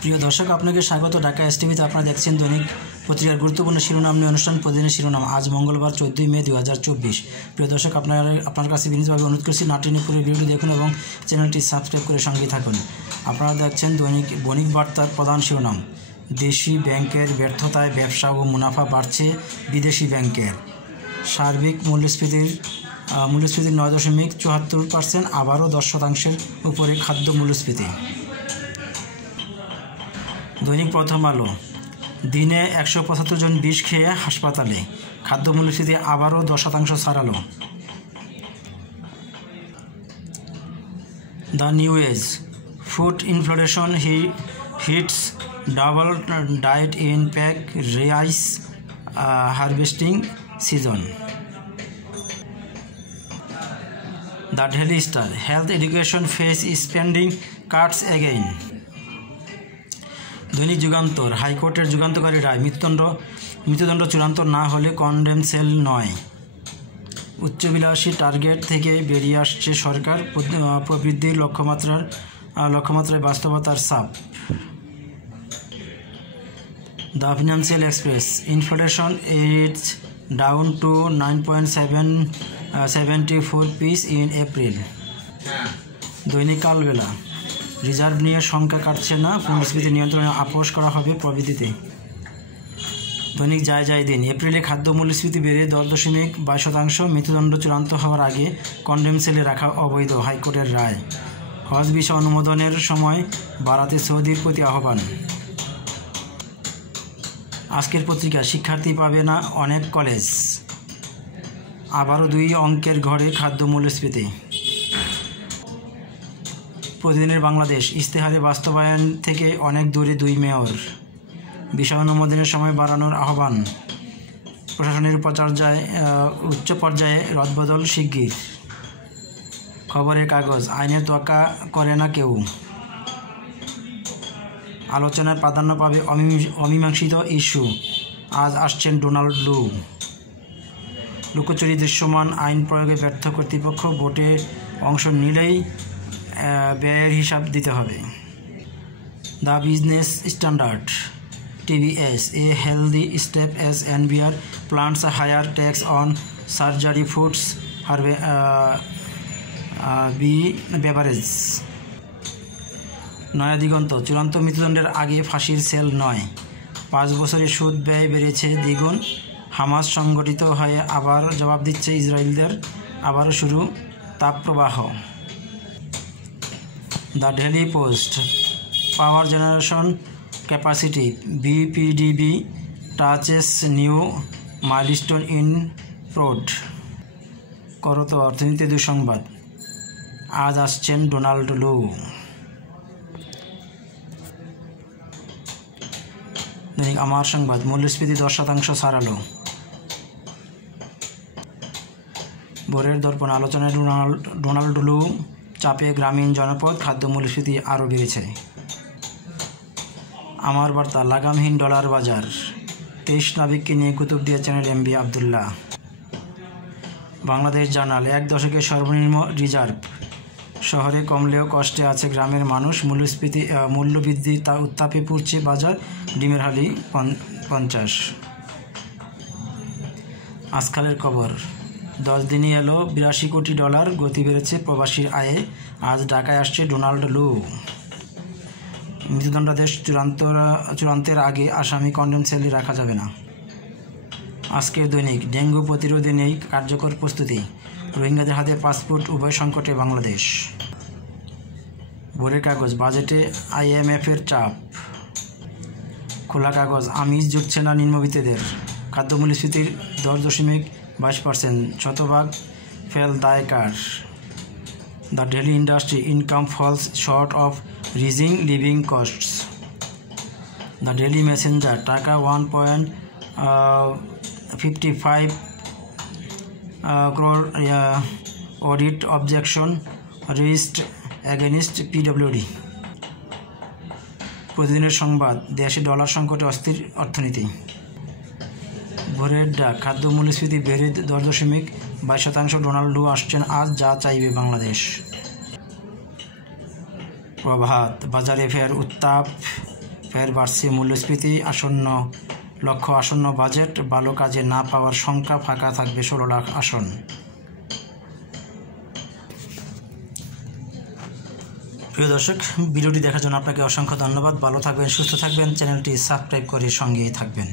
প্রিয় দর্শক, আপনাকে স্বাগত ঢাকা এসটিভিতে। আপনারা দেখছেন দৈনিক পত্রিকার গুরুত্বপূর্ণ শিরোনাম নিয়ে অনুষ্ঠান প্রতিদিনের শিরোনাম। আজ মঙ্গলবার 14 মে 2024। প্রিয় দর্শক, আপনার কাছে বিনীতভাবে অনুরোধ করছি নাটিনী পুরো ভিডিওটি দেখুন এবং চ্যানেলটি সাবস্ক্রাইব করে সঙ্গে থাকুন। আপনারা দেখছেন দৈনিক বণিক বার্তার প্রধান শিরোনাম। দেশি ব্যাংকের ব্যর্থতায় ব্যবসা ও মুনাফা বাড়ছে বিদেশি ব্যাংকের। সার্বিক মূল্যস্ফীতির 9.74%, আবারও 10% উপরে খাদ্য মূল্যস্ফীতি। দৈনিক প্রথম আলো, দিনে 175 জন বিষ খেয়ে হাসপাতালে, খাদ্য মূল্যস্ফীতি আবারও 10% ছাড়ালো। The New Age, food inflation hits double ডায়েট in peak rice harvesting season. The Daily Star, health education face spending cuts again. দৈনিক যুগান্তর, হাইকোর্টের যুগান্তকারী রায়, মৃত্যুদণ্ড চূড়ান্ত না হলে কন্ডেম সেল নয়। উচ্চবিলাসী টার্গেট থেকে বেরিয়ে আসছে সরকার, প্রবৃদ্ধির লক্ষ্যমাত্রায় বাস্তবতার চাপ। The financial express, inflation it's down to 9.74 piece in April. দৈনিক কালবেলা, রিজার্ভ নিয়ে সংখ্যা কাটছে না, মূল্যস্ফীতি নিয়ন্ত্রণে আপোষ করা হবে প্রবৃদ্ধিতে। দৈনিক যায় দিন, এপ্রিলে খাদ্য মূল্যস্ফীতি বেড়ে 10.22%, মৃত্যুদণ্ড চূড়ান্ত হওয়ার আগে কন্ডেম সেলে রাখা অবৈধ, হাইকোর্টের রায়। হজ ভিসা অনুমোদনের সময় বাড়াতে সৌদির প্রতি আহ্বান। আজকের পত্রিকা, শিক্ষার্থী পাবে না অনেক কলেজ, আবারও 2 অঙ্কের ঘরে খাদ্য মূল্যস্ফীতি। প্রতিদিনের বাংলাদেশ, ইশতেহারে বাস্তবায়ন থেকে অনেক দূরে 2 মেয়র, ভিসা অনুমোদনের সময় বাড়ানোর আহ্বান। প্রশাসনের উচ্চ পর্যায়ে রদবদল শিগগির। খবরের কাগজ, আইনের তোয়াক্কা করে না কেউ, আলোচনায় প্রাধান্য পাবে অমীমাংসিত ইস্যু। আজ আসছেন ডোনাল্ড লু। লুকোচুরি দৃশ্যমান, আইন প্রয়োগে ব্যর্থ কর্তৃপক্ষ, ভোটে অংশ নিলেই ব্যয়ের হিসাব দিতে হবে। The business standard, TBS, a healthy step as NBR plans a higher tax on surgery foods beverages. Naya Diganta, চূড়ান্ত মৃত্যুদণ্ডের আগে ফাঁসির সেল নয়, 5 বছরে সুদ ব্যয় বেড়েছে দ্বিগুণ। হামাস সংগঠিত হয়ে আবার জবাব দিচ্ছে ইসরায়েলদের, আবারও শুরু তাপপ্রবাহ। The Daily Post, power generation capacity, BPDB touches new milestone in fraud. করত অর্থনীতি দুঃসংবাদ, আজ আসছেন ডোনাল্ড লু। দৈনিক আমার সংবাদ, মূল্যস্ফীতি 10% ছাড়ালো। ভোরের দর্পণ, আলোচনায় ডোনাল্ড লু, চাপে গ্রামীণ জনপদ, খাদ্য মূল্যস্ফীতি আরও বেড়েছে। আমার বার্তা, লাগামহীন ডলার বাজার, 23 নাবিককে নিয়ে Kutubdia channel MB Abdullah. Bangladesh journal, 1 দশকের সর্বনিম্ন রিজার্ভ, শহরে কমলেও কষ্টে আছে গ্রামের মানুষ। মূল্যবৃদ্ধি উত্তাপে পুড়ছে বাজার, ডিমের হালি 50। আজকালের খবর, 10 দিনই এলো $82 কোটি, গতি বেড়েছে প্রবাসীর আয়ে। আজ ঢাকায় আসছে ডোনাল্ড লু। মৃত্যুদণ্ডাদেশ চূড়ান্তের আগে আসামি কন্ডেম সেলে রাখা যাবে না। আজকের দৈনিক, ডেঙ্গু প্রতিরোধে নেই কার্যকর প্রস্তুতি, রোহিঙ্গাদের হাতে পাসপোর্ট, উভয় সংকটে বাংলাদেশ। ভোরের কাগজ, বাজেটে IMF-এর চাপ। খোলা কাগজ, আমিষ জুটছে না নিম্নবিত্তদের, খাদ্য মূল্যস্ফীতির 10.22%, শতভাগ ফেল দায় কার। The Daily Industry, income falls short of rising living costs. The Daily Messenger, টাকা 1.55 crore audit objection raised against PWD. প্রতিদিনের সংবাদ, দেশে ডলার সংকটে অস্থির অর্থনীতি। ভোরের ডাক, খাদ্য মূল্যস্ফীতি বেড়ে 10.22%, ডোনাল্ড লু আসছেন আজ, যা চাইবে বাংলাদেশ। প্রভাত, বাজারে ফের উত্তাপ, ফের বাড়ছে মূল্যস্ফীতি, আসন্ন লক্ষ্য আসন্ন বাজেট, ভালো কাজে না পাওয়ার সংখ্যা, ফাঁকা থাকবে 16 লাখ আসন। প্রিয় দর্শক, ভিডিওটি দেখার জন্য আপনাকে অসংখ্য ধন্যবাদ। ভালো থাকবেন, সুস্থ থাকবেন, চ্যানেলটি সাবস্ক্রাইব করে সঙ্গেই থাকবেন।